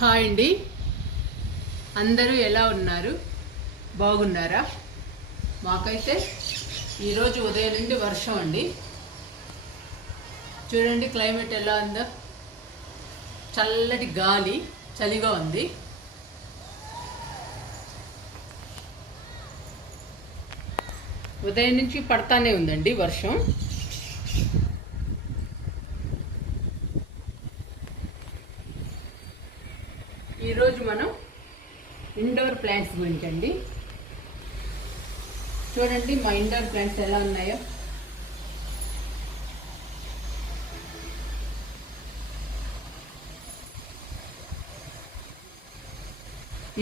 Hi అండి, అందరూ ఎలా ఉన్నారు? బాగున్నారా? మాకైతే ఈరోజు ఉదయం నుండి వర్షం అండి. చూడండి క్లైమేట్ ఎలా ఉందో, చల్లటి గాలి, చలిగా ఉంది. ఉదయం నుంచి పడతానే ఉందండి వర్షం. ఈరోజు మనం ఇండోర్ ప్లాంట్స్ గురించి అండి. చూడండి మా ఇండోర్ ప్లాంట్స్ ఎలా ఉన్నాయో.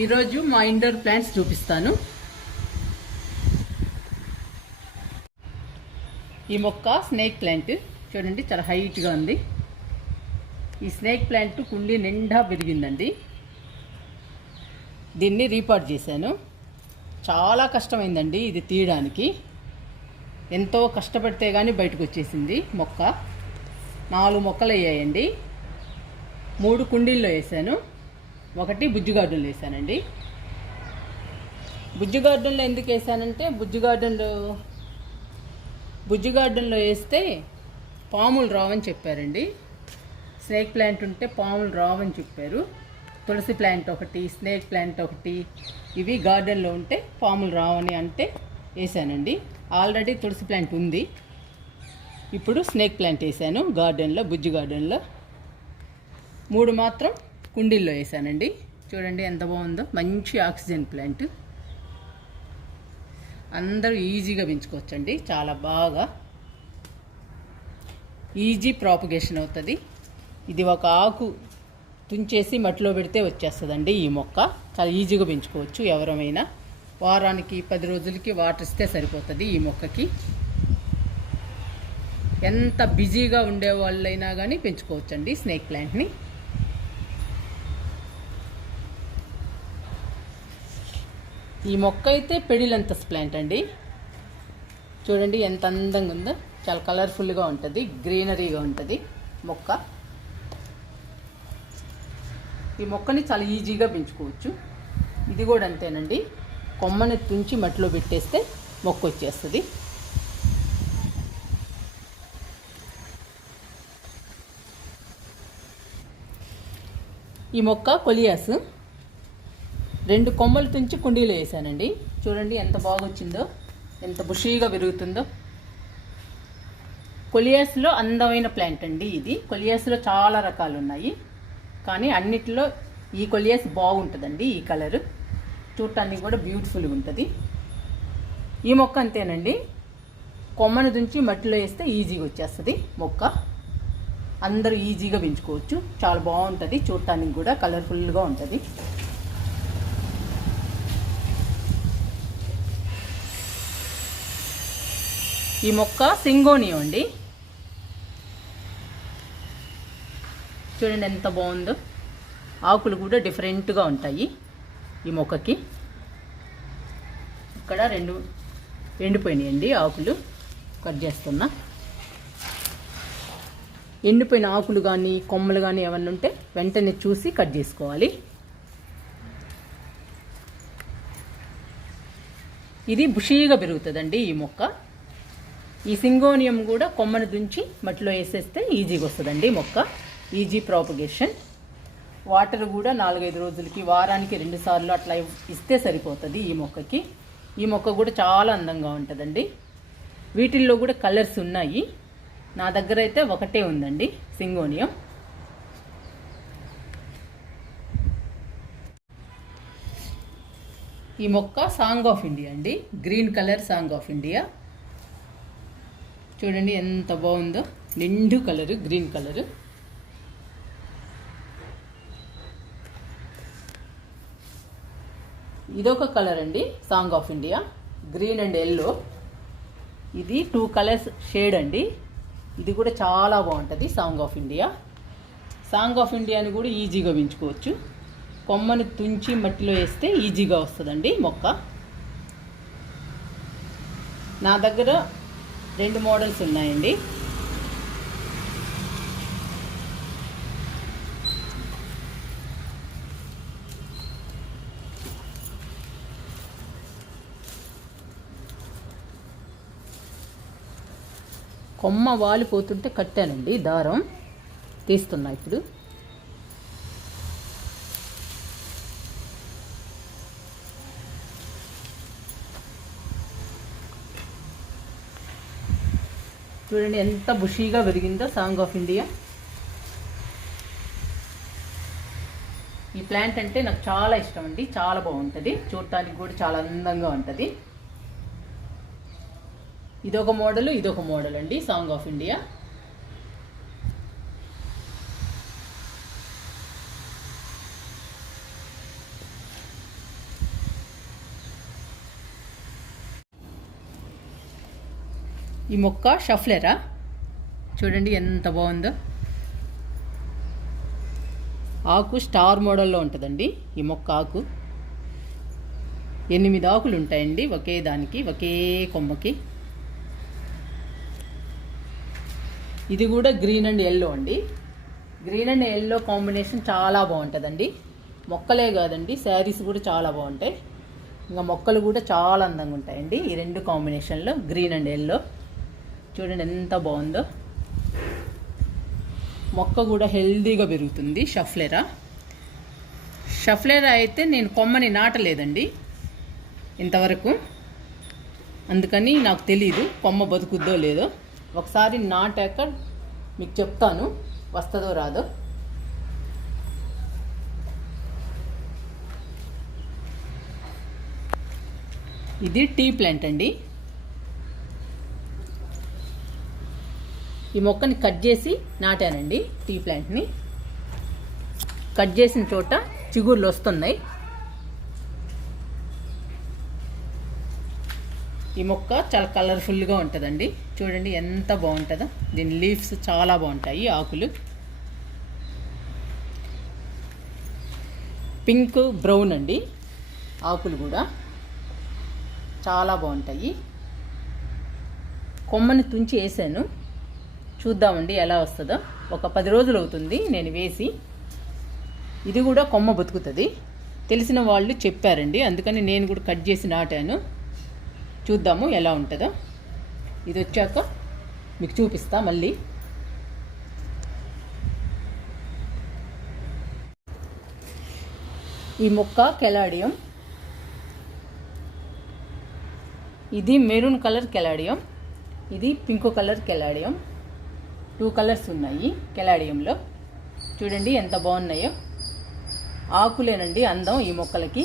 ఈరోజు మా ఇండోర్ ప్లాంట్స్ చూపిస్తాను. ఈ మొక్క స్నేక్ ప్లాంట్ చూడండి, చాలా హైట్గా ఉంది. ఈ స్నేక్ ప్లాంట్ కుండీ నిండా పెరిగిందండి. దీన్ని రీపాట్ చేశాను. చాలా కష్టమైందండి ఇది తీయడానికి. ఎంతో కష్టపడితే కానీ బయటకు వచ్చేసింది మొక్క. 4 మొక్కలు అయ్యాయండి. 3 కుండీల్లో వేసాను, 1 బుజ్జి గార్డెన్లో వేసానండి. బుజ్జి గార్డెన్లో ఎందుకు వేసానంటే బుజ్జి గార్డెన్లో వేస్తే పాములు రావని చెప్పారండి. స్నేక్ ప్లాంట్ ఉంటే పాములు రావని చెప్పారు. తులసి ప్లాంట్ ఒకటి, స్నేక్ ప్లాంట్ ఒకటి, ఇవి గార్డెన్లో ఉంటే పాములు రావని అంటే వేసానండి. ఆల్రెడీ తులసి ప్లాంట్ ఉంది. ఇప్పుడు స్నేక్ ప్లాంట్ వేసాను గార్డెన్లో, బుజ్జి గార్డెన్లో. 3 మాత్రం కుండీల్లో వేసానండి. చూడండి ఎంత బాగుందో, మంచి ఆక్సిజన్ ప్లాంట్. అందరూ ఈజీగా పెంచుకోవచ్చండి, చాలా బాగా ఈజీ ప్రాపగేషన్ అవుతుంది. ఇది ఒక ఆకు తుంచేసి మట్టిలో పెడితే వచ్చేస్తుందండి. ఈ మొక్క చాలా ఈజీగా పెంచుకోవచ్చు. ఎవరమైనా వారానికి 10 రోజులకి వాటర్ ఇస్తే సరిపోతుంది ఈ మొక్కకి. ఎంత బిజీగా ఉండే వాళ్ళైనా కానీ పెంచుకోవచ్చండి స్నేక్ ప్లాంట్ని. ఈ మొక్క అయితే పెడిలంతస్ ప్లాంట్ అండి. చూడండి ఎంత అందంగా ఉందో, చాలా కలర్ఫుల్గా ఉంటుంది, గ్రీనరీగా ఉంటుంది మొక్క. ఈ మొక్కని చాలా ఈజీగా పెంచుకోవచ్చు. ఇది కూడా అంతేనండి, కొమ్మని తుంచి మట్టిలో పెట్టేస్తే మొక్క వచ్చేస్తుంది. ఈ మొక్క కొలియాస్ 2 కొమ్మలు తుంచి కుండీలో వేసానండి. చూడండి ఎంత బాగా వచ్చిందో, ఎంత బుషీగా పెరుగుతుందో. కొలియాస్లో అందమైన ప్లాంట్ అండి ఇది. కొలియాస్లో చాలా రకాలు ఉన్నాయి, కానీ అన్నిటిలో ఈ కొలియాస్ బాగుంటుందండి. ఈ కలరు చూడటానికి కూడా బ్యూటిఫుల్గా ఉంటుంది. ఈ మొక్క అంతేనండి, కొమ్మను దుంచి మట్టిలో వేస్తే ఈజీగా వచ్చేస్తుంది మొక్క. అందరూ ఈజీగా పెంచుకోవచ్చు, చాలా బాగుంటుంది, చూడటానికి కూడా కలర్ఫుల్గా ఉంటుంది. ఈ మొక్క సింగోనియం అండి. చూడండి ఎంత బాగుందో, ఆకులు కూడా డిఫరెంట్గా ఉంటాయి ఈ మొక్కకి. ఇక్కడ 2 ఎండిపోయినాయండి ఆకులు, కట్ చేస్తున్నా. ఎండిపోయిన ఆకులు కానీ కొమ్మలు కానీ ఏమన్నా ఉంటే వెంటనే చూసి కట్ చేసుకోవాలి. ఇది బుషీగా పెరుగుతుందండి ఈ మొక్క. ఈ సింగోనియం కూడా కొమ్మను దుంచి మట్టిలో వేసేస్తే ఈజీగా వస్తుందండి మొక్క, ఈజీ ప్రాపగేషన్. వాటర్ కూడా 4-5 రోజులకి, వారానికి 2 సార్లు అట్లా ఇస్తే సరిపోతుంది ఈ మొక్కకి. ఈ మొక్క కూడా చాలా అందంగా ఉంటుందండి. వీటిల్లో కూడా కలర్స్ ఉన్నాయి. నా దగ్గర అయితే ఒకటే ఉందండి సింగోనియం. ఈ మొక్క సాంగ్ ఆఫ్ ఇండియా అండి, green colour song of India. చూడండి ఎంత బాగుందో, నిండు కలరు, గ్రీన్ కలరు. ఇదొక కలర్ అండి song of India, green and yellow. ఇది 2 కలర్స్ షేడ్ అండి. ఇది కూడా చాలా బాగుంటుంది song of India. Song of ఇండియాని కూడా ఈజీగా పెంచుకోవచ్చు. కొమ్మని తుంచి మట్టిలో వేస్తే ఈజీగా వస్తుందండి మొక్క. నా దగ్గర 2 మోడల్స్ ఉన్నాయండి. కొమ్మ వాలిపోతుంటే కట్టానండి, దారం తీస్తున్నా ఇప్పుడు. చూడండి ఎంత బుషీగా పెరిగిందో సాంగ్ ఆఫ్ ఇండియా. ఈ ప్లాంట్ అంటే నాకు చాలా ఇష్టం అండి, చాలా బాగుంటుంది, చూడటానికి కూడా చాలా అందంగా ఉంటుంది. ఇదొక మోడల్ అండి సాంగ్ ఆఫ్ ఇండియా. ఈ మొక్క షఫ్లెరా, చూడండి ఎంత బాగుందో. ఆకు స్టార్ మోడల్లో ఉంటుందండి ఈ మొక్క. ఆకు 8 ఆకులు ఉంటాయండి ఒకే దానికి, ఒకే కొమ్మకి. ఇది కూడా గ్రీన్ అండ్ ఎల్లో అండి. గ్రీన్ అండ్ ఎల్లో కాంబినేషన్ చాలా బాగుంటుందండి. మొక్కలే కాదండి, శారీస్ కూడా చాలా బాగుంటాయి. ఇంకా మొక్కలు కూడా చాలా అందంగా ఉంటాయండి ఈ 2 కాంబినేషన్లో, గ్రీన్ అండ్ ఎల్లో. చూడండి ఎంత బాగుందో. మొక్క కూడా హెల్దీగా పెరుగుతుంది షఫ్లెరా అయితే నేను కొమ్మని నాటలేదండి ఇంతవరకు, అందుకని నాకు తెలీదు కొమ్మ బతుకుద్దో లేదో. ఒకసారి నాటాక మీకు చెప్తాను వస్తుందో రాదో. ఇది టీ ప్లాంట్ అండి. ఈ మొక్కని కట్ చేసి నాటానండి. టీ ప్లాంట్ని కట్ చేసిన చోట చిగుర్లు వస్తున్నాయి. ఈ మొక్క చాలా కలర్ఫుల్గా ఉంటుందండి. చూడండి ఎంత బాగుంటుందో. దీని లీవ్స్ చాలా బాగుంటాయి, ఆకులు పింక్ బ్రౌన్ అండి. ఆకులు కూడా చాలా బాగుంటాయి. కొమ్మని తుంచి వేసాను, చూద్దామండి ఎలా వస్తుందో. ఒక 10 రోజులు అవుతుంది నేను వేసి. ఇది కూడా కొమ్మ బతుకుతుంది, తెలిసిన వాళ్ళు చెప్పారండి, అందుకని నేను కూడా కట్ చేసి నాటాను. చూద్దాము ఎలా ఉంటుందో. ఇది వచ్చాక మీకు చూపిస్తా మళ్ళీ. ఈ మొక్క కెలాడియం. ఇది మెరూన్ కలర్ కెలాడియం, ఇది పింక్ కలర్ కెలాడియం. 2 కలర్స్ ఉన్నాయి కెలాడియంలో. చూడండి ఎంత బాగున్నాయో. ఆకులేనండి అందం ఈ మొక్కలకి.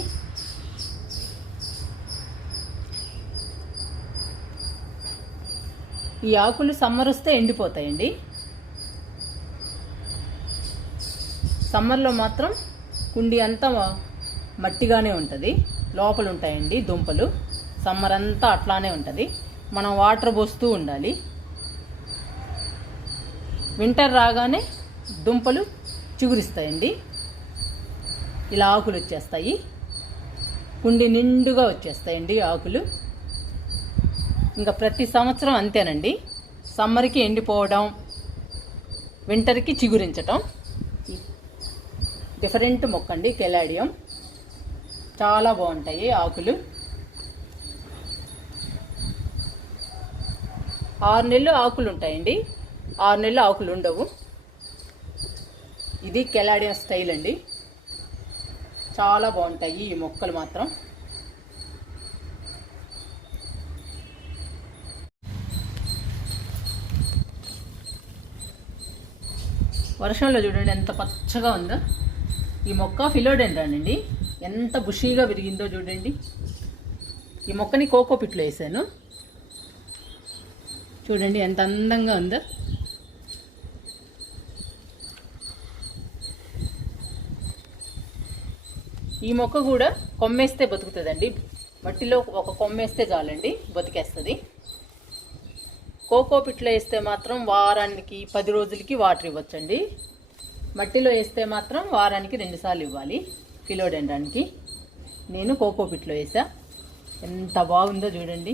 ఈ ఆకులు సమ్మర్ వస్తే ఎండిపోతాయండి. సమ్మర్లో మాత్రం కుండి అంతా మట్టిగానే ఉంటుంది, లోపల ఉంటాయండి దుంపలు. సమ్మర్ అంతా అట్లానే ఉంటుంది, మనం వాటర్ పోస్తూ ఉండాలి. వింటర్ రాగానే దుంపలు చిగురిస్తాయండి, ఇలా ఆకులు వచ్చేస్తాయి. కుండి నిండుగా వచ్చేస్తాయండి ఆకులు. ఇంకా ప్రతి సంవత్సరం అంతేనండి, సమ్మర్కి ఎండిపోవడం, వింటర్కి చిగురించటం. డిఫరెంట్ మొక్క అండి కెలాడియం, చాలా బాగుంటాయి ఆకులు. 6 నెలలు ఆకులు ఉంటాయండి, 6 నెలలు ఆకులు ఉండవు. ఇది కెలాడియం స్టైల్ అండి, చాలా బాగుంటాయి ఈ మొక్కలు మాత్రం. వర్షంలో చూడండి ఎంత పచ్చగా ఉందో. ఈ మొక్క ఫిలోడెండ్రాన్ అండి, ఎంత బుషీగా విరిగిందో చూడండి. ఈ మొక్కని కోకో పిట్లో వేసాను, చూడండి ఎంత అందంగా ఉందో. ఈ మొక్క కూడా కొమ్మేస్తే బతుకుతుందండి, మట్టిలో ఒక కొమ్మేస్తే చాలండి బతికేస్తుంది. కోకో పిట్లో వేస్తే మాత్రం వారానికి 10 రోజులకి వాటర్ ఇవ్వచ్చండి. మట్టిలో వేస్తే మాత్రం వారానికి 2 సార్లు ఇవ్వాలి ఫిలోడెండ్రాన్కి. నేను కోకో పిట్లో వేసా, ఎంత బాగుందో చూడండి.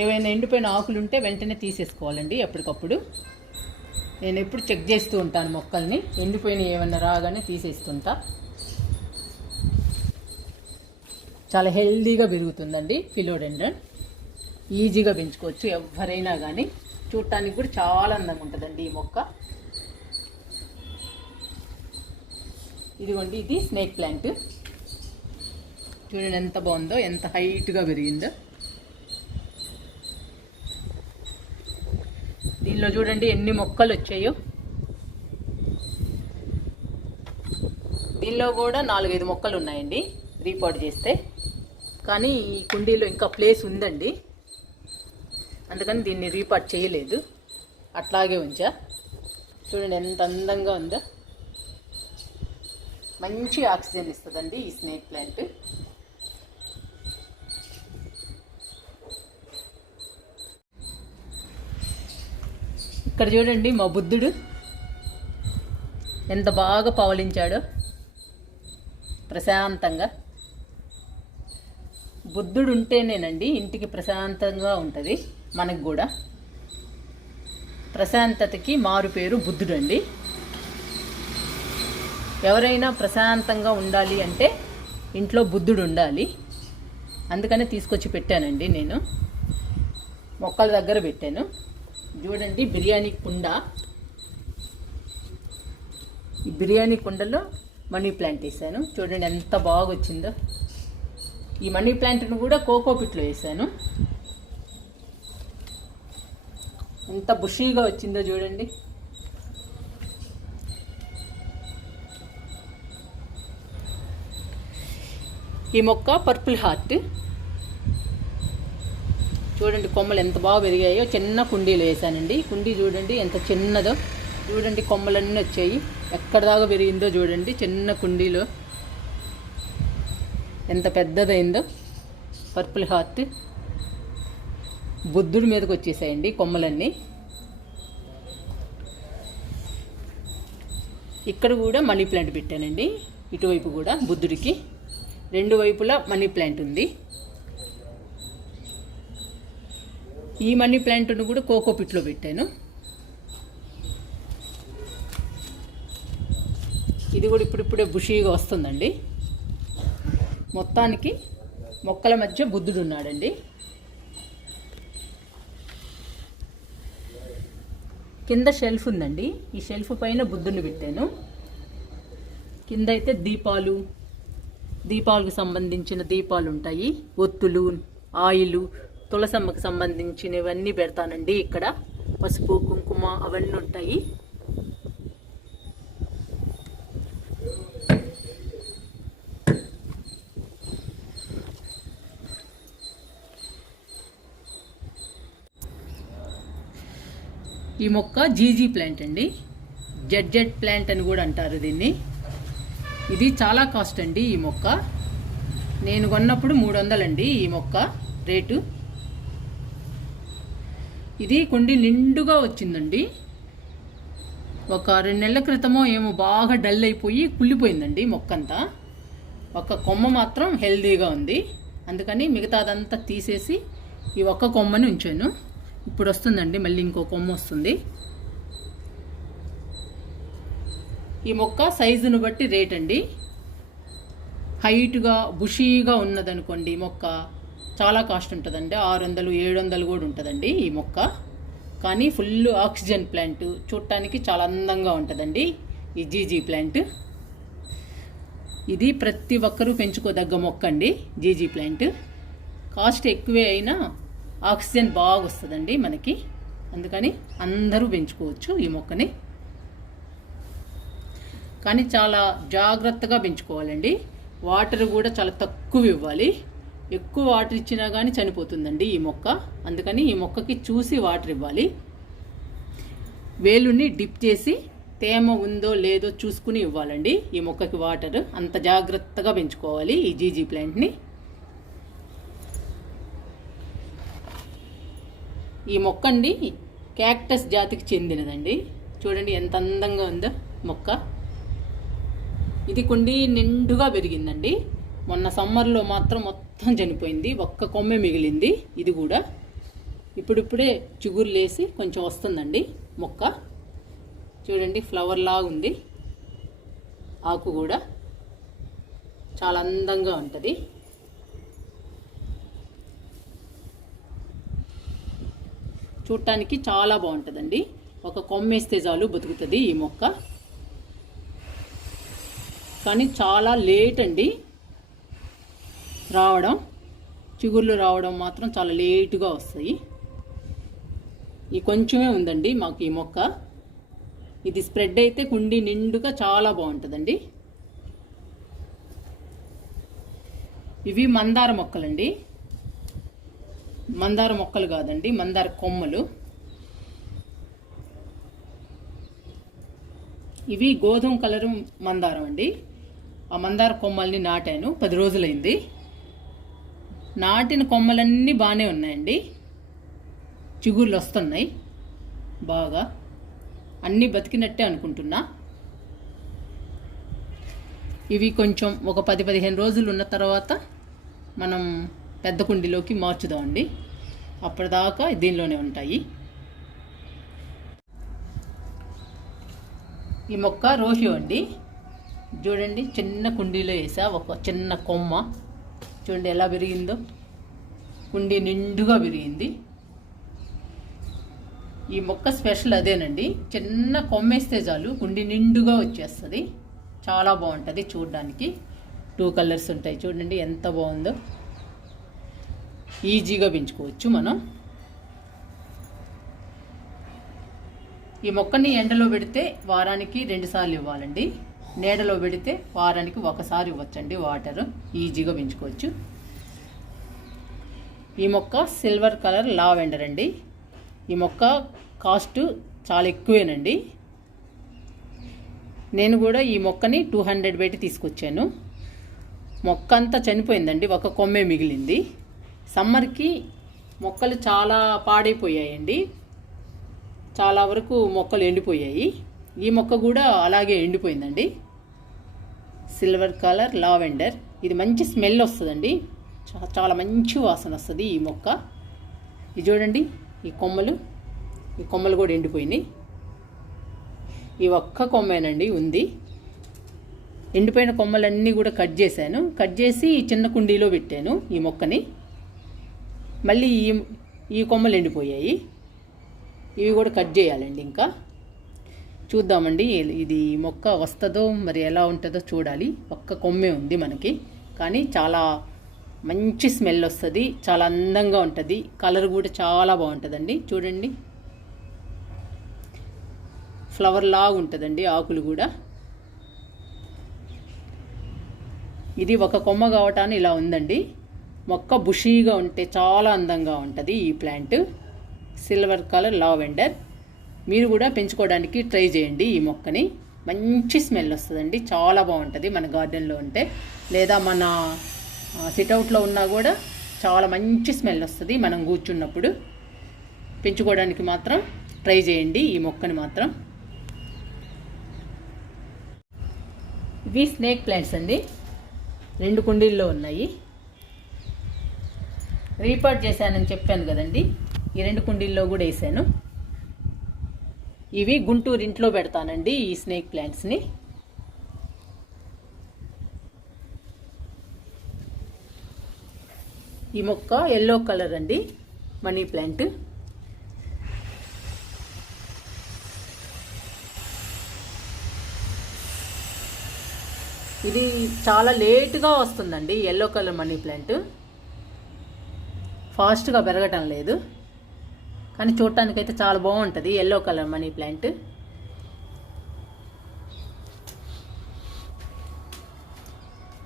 ఏవైనా ఎండిపోయిన ఆకులు ఉంటే వెంటనే తీసేసుకోవాలండి ఎప్పటికప్పుడు. నేను ఎప్పుడు చెక్ చేస్తూ ఉంటాను మొక్కల్ని, ఎండిపోయిన ఏమన్నా రాగానే తీసేస్తుంటా. చాలా హెల్దీగా పెరుగుతుందండి ఫిలోడెండ్రన్. ఈజీగా పెంచుకోవచ్చు ఎవరైనా కానీ. చూడటానికి కూడా చాలా అందంగా ఉంటుందండి ఈ మొక్క. ఇదిగోండి, ఇది స్నేక్ ప్లాంట్. చూడండి ఎంత బాగుందో, ఎంత హైట్గా పెరిగిందో. దీనిలో చూడండి ఎన్ని మొక్కలు వచ్చాయో. దీనిలో కూడా 4-5 మొక్కలు ఉన్నాయండి రీపాట్ చేస్తే. కానీ ఈ కుండీలో ఇంకా ప్లేస్ ఉందండి, అందుకని దీన్ని రీపాట్ చేయలేదు, అట్లాగే ఉంచా. చూడండి ఎంత అందంగా ఉందో. మంచి ఆక్సిజన్ ఇస్తుందండి ఈ స్నేక్ ప్లాంట్. ఇక్కడ చూడండి మా బుద్ధుడు ఎంత బాగా పవలించాడో ప్రశాంతంగా. బుద్ధుడు ఉంటేనేనండి ఇంటికి ప్రశాంతంగా ఉంటుంది. మనకు కూడా ప్రశాంతతకి మారు పేరు బుద్ధుడు అండి. ఎవరైనా ప్రశాంతంగా ఉండాలి అంటే ఇంట్లో బుద్ధుడు ఉండాలి. అందుకనే తీసుకొచ్చి పెట్టానండి నేను, మొక్కల దగ్గర పెట్టాను. చూడండి బిర్యానీ కుండ. ఈ బిర్యానీ కుండలో మనీ ప్లాంట్ వేసాను. చూడండి ఎంత బాగా వచ్చిందో. ఈ మనీ ప్లాంట్ను కూడా కోకోపిట్లో వేసాను. ఎంత బుషీగా వచ్చిందో చూడండి. ఈ మొక్క పర్పుల్ హార్ట్. చూడండి కొమ్మలు ఎంత బాగా పెరిగాయో. చిన్న కుండీలో వేసానండి. కుండీ చూడండి ఎంత చిన్నదో. చూడండి కొమ్మలన్నీ వచ్చాయి. ఎక్కడ దాకా పెరిగిందో చూడండి. చిన్న కుండీలో ఎంత పెద్దదైందో. Purple heart. బుద్ధుడి మీదకి వచ్చేసాయండి కొమ్మలన్నీ. ఇక్కడ కూడా మనీ ప్లాంట్ పెట్టానండి. ఇటువైపు కూడా బుద్ధుడికి 2 వైపులా మనీ ప్లాంట్ ఉంది. ఈ మనీ ప్లాంట్ను కూడా కోకోపిట్లో పెట్టాను. ఇది కూడా ఇప్పుడిప్పుడే బుషీగా వస్తుందండి. మొత్తానికి మొక్కల మధ్య బుద్ధుడు ఉన్నాడండి. కింద షెల్ఫ్ ఉందండి. ఈ షెల్ఫ్ పైన బుద్ధుడిని పెట్టాను. కింద అయితే దీపాలకు సంబంధించిన దీపాలు ఉంటాయి. ఒత్తులు, ఆయిలు, తులసమ్మకు సంబంధించినవన్నీ పెడతానండి. ఇక్కడ పసుపు, కుంకుమ అవన్నీ ఉంటాయి. ఈ మొక్క జీజీ ప్లాంట్ అండి. జెడ్ ప్లాంట్ అని కూడా అంటారు దీన్ని. ఇది చాలా కాస్ట్ అండి ఈ మొక్క. నేను కొన్నప్పుడు 300 అండి ఈ మొక్క రేటు. ఇది కుండీ నిండుగా వచ్చిందండి. ఒక 2 నెలల క్రితమో ఏమో బాగా డల్ అయిపోయి కుళ్ళిపోయిందండి మొక్కంతా. ఒక కొమ్మ మాత్రం హెల్దీగా ఉంది. అందుకని మిగతాదంతా తీసేసి ఈ ఒక్క కొమ్మని ఉంచాను. ఇప్పుడు వస్తుందండి, మళ్ళీ ఇంకో కొమ్మ వస్తుంది. ఈ మొక్క సైజును బట్టి రేట్ అండి. హైట్గా బుషీగా ఉన్నదనుకోండి మొక్క చాలా కాస్ట్ ఉంటుందండి. 600-700 కూడా ఉంటుందండి ఈ మొక్క. కానీ ఫుల్ ఆక్సిజన్ ప్లాంట్, చూడటానికి చాలా అందంగా ఉంటుందండి ఈ జీజీ ప్లాంట్. ఇది ప్రతి ఒక్కరూ పెంచుకోదగ్గ మొక్క అండి జీజీ ప్లాంట్. కాస్ట్ ఎక్కువే అయినా ఆక్సిజన్ బాగా వస్తుందండి మనకి. అందుకని అందరూ పెంచుకోవచ్చు ఈ మొక్కని. కానీ చాలా జాగ్రత్తగా పెంచుకోవాలండి. వాటర్ కూడా చాలా తక్కువ ఇవ్వాలి. ఎక్కువ వాటర్ ఇచ్చినా కానీ చనిపోతుందండి ఈ మొక్క. అందుకని ఈ మొక్కకి చూసి వాటర్ ఇవ్వాలి. వేలుని డిప్ చేసి తేమ ఉందో లేదో చూసుకుని ఇవ్వాలండి ఈ మొక్కకి వాటర్. అంత జాగ్రత్తగా పెంచుకోవాలి ఈ జీజీ ప్లాంట్ని. ఈ మొక్క అండి క్యాక్టస్ జాతికి చెందినదండి. చూడండి ఎంత అందంగా ఉందో మొక్క. ఇది కుండీ నిండుగా పెరిగిందండి. మొన్న సమ్మర్లో మాత్రం మొత్తం చనిపోయింది. ఒక్క కొమ్మే మిగిలింది. ఇది కూడా ఇప్పుడిప్పుడే చిగురు లేసి కొంచెం వస్తుందండి మొక్క. చూడండి ఫ్లవర్ లాగా ఉంది. ఆకు కూడా చాలా అందంగా ఉంటుంది. చూడటానికి చాలా బాగుంటుందండి. ఒక కొమ్మ వేస్తే చాలు బతుకుతుంది ఈ మొక్క. కానీ చాలా లేట్ అండి రావడం, చిగుర్లు రావడం మాత్రం చాలా లేటుగా వస్తాయి. ఈ కొంచెమే ఉందండి మాకు ఈ మొక్క. ఇది స్ప్రెడ్ అయితే కుండీ నిండుగా చాలా బాగుంటుందండి. ఇవి మందార మొక్కలండి. మందార మొక్కలు కాదండి, మందార కొమ్మలు. ఇవి గోధుమ కలరు మందారం అండి. ఆ మందార కొమ్మల్ని నాటాను, 10 రోజులైంది. నాటిన కొమ్మలన్నీ బాగానే ఉన్నాయండి, చిగుర్లు వస్తున్నాయి బాగా. అన్నీ బతికినట్టే అనుకుంటున్నా. ఇవి కొంచెం ఒక 10-15 రోజులు ఉన్న తర్వాత మనం పెద్ద కుండీలోకి మార్చుదామండి. అప్పటిదాకా దీనిలోనే ఉంటాయి. ఈ మొక్క రోషియో అండి. చూడండి, చిన్న కుండీలో వేసా, ఒక చిన్న కొమ్మ చూడండి ఎలా పెరిగిందో. కుండీ నిండుగా పెరిగింది. ఈ మొక్క స్పెషల్ అదేనండి, చిన్న కొమ్మ వేస్తే చాలు కుండీ నిండుగా వచ్చేస్తుంది. చాలా బాగుంటుంది చూడడానికి. 2 కలర్స్ ఉంటాయి చూడండి ఎంత బాగుందో. ఈజీగా పెంచుకోవచ్చు మనం. ఈ మొక్కని ఎండలో పెడితే వారానికి 2 సార్లు ఇవ్వాలండి. నీడలో పెడితే వారానికి 1 సారి ఇవ్వచ్చండి వాటర్. ఈజీగా పెంచుకోవచ్చు. ఈ మొక్క సిల్వర్ కలర్ లావెండర్ అండి. ఈ మొక్క కాస్ట్ చాలా ఎక్కువేనండి. నేను కూడా ఈ మొక్కని 200 పెట్టి తీసుకొచ్చాను. మొక్క అంతా చనిపోయిందండి, ఒక కొమ్మే మిగిలింది. సమ్మర్కి మొక్కలు చాలా పాడైపోయాయండి, చాలా వరకు మొక్కలు ఎండిపోయాయి. ఈ మొక్క కూడా అలాగే ఎండిపోయిందండి. Silver colour lavender. ఇది మంచి స్మెల్ వస్తుందండి, చాలా మంచి వాసన వస్తుంది ఈ మొక్క. ఇది చూడండి, ఈ కొమ్మలు కూడా ఎండిపోయినాయి. ఈ ఒక్క కొమ్మేనండి ఉంది. ఎండిపోయిన కొమ్మలన్నీ కూడా కట్ చేశాను. కట్ చేసి చిన్న కుండీలో పెట్టాను ఈ మొక్కని. మళ్ళీ ఈ కొమ్మలు ఎండిపోయాయి, ఇవి కూడా కట్ చేయాలండి. ఇంకా చూద్దామండి ఇది మొక్క వస్తుందో మరి ఎలా ఉంటుందో చూడాలి. ఒక్క కొమ్మే ఉంది మనకి, కానీ చాలా మంచి స్మెల్ వస్తుంది, చాలా అందంగా ఉంటుంది. కలర్ కూడా చాలా బాగుంటుందండి. చూడండి, ఫ్లవర్ లాగా ఉంటుందండి ఆకులు కూడా. ఇది ఒక కొమ్మ కావటాన్ని ఇలా ఉందండి. మొక్క బుషీగా ఉంటే చాలా అందంగా ఉంటుంది ఈ ప్లాంట్. Silver colour lavender. మీరు కూడా పెంచుకోవడానికి ట్రై చేయండి ఈ మొక్కని. మంచి స్మెల్ వస్తుందండి, చాలా బాగుంటుంది మన గార్డెన్లో ఉంటే. లేదా మన సిట్అవుట్లో ఉన్నా కూడా చాలా మంచి స్మెల్ వస్తుంది మనం కూర్చున్నప్పుడు. పెంచుకోవడానికి మాత్రం ట్రై చేయండి ఈ మొక్కని మాత్రం. ఇవి స్నేక్ ప్లాంట్స్ అండి, 2 కుండీల్లో ఉన్నాయి. రీపాట్ చేశానని చెప్పాను కదండి, ఈ 2 కుండీల్లో కూడా వేసాను. ఇవి గుంటూరు ఇంట్లో పెడతానండి ఈ స్నేక్ ప్లాంట్స్ని. ఈ మొక్క ఎల్లో కలర్ అండి, మనీ ప్లాంట్. ఇది చాలా లేటుగా వస్తుందండి ఎల్లో కలర్ మనీ ప్లాంట్. ఫాస్ట్గా పెరగటం లేదు, కానీ చూడటానికైతే చాలా బాగుంటుంది ఎల్లో కలర్ మనీ ప్లాంట్.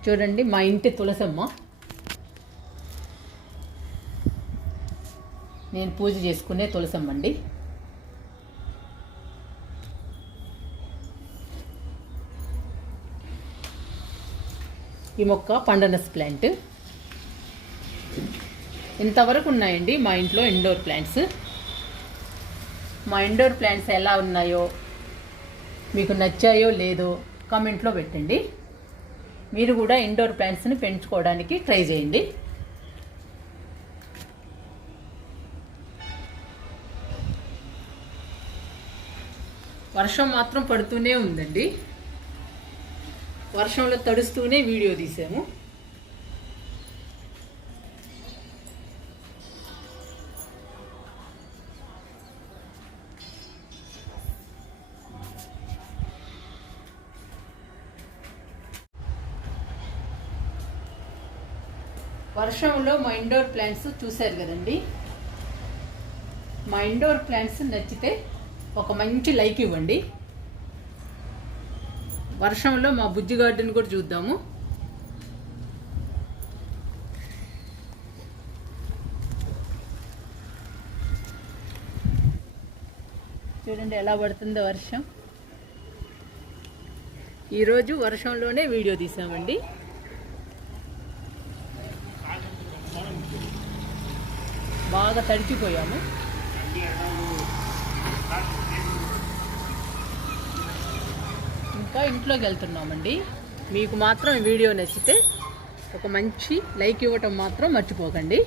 చూడండి, మా ఇంటి తులసమ్మ. నేను పూజ చేసుకునే తులసమ్మ అండి. ఈ మొక్క పండనస్ ప్లాంట్. ఇంతవరకు ఉన్నాయండి మా ఇంట్లో ఇండోర్ ప్లాంట్స్. మా ఇండోర్ ప్లాంట్స్ ఎలా ఉన్నాయో, మీకు నచ్చాయో లేదో కామెంట్లో పెట్టండి. మీరు కూడా ఇండోర్ ప్లాంట్స్ని పెంచుకోవడానికి ట్రై చేయండి. వర్షం మాత్రం పడుతూనే ఉందండి. వర్షంలో తడుస్తూనే వీడియో తీసాము. వర్షంలో మా ఇండోర్ ప్లాంట్స్ చూశారు కదండి. మా ఇండోర్ ప్లాంట్స్ నచ్చితే ఒక మంచి లైక్ ఇవ్వండి. వర్షంలో మా బుజ్జి గార్డెన్ కూడా చూద్దాము. చూడండి ఎలా పడుతుందో వర్షం. ఈరోజు వర్షంలోనే వీడియో తీసామండి. బాగా తడిచిపోయాము. ఇంకా ఇంట్లోకి వెళ్తున్నామండి. మీకు మాత్రం ఈ వీడియో నచ్చితే ఒక మంచి లైక్ ఇవ్వటం మాత్రం మర్చిపోకండి.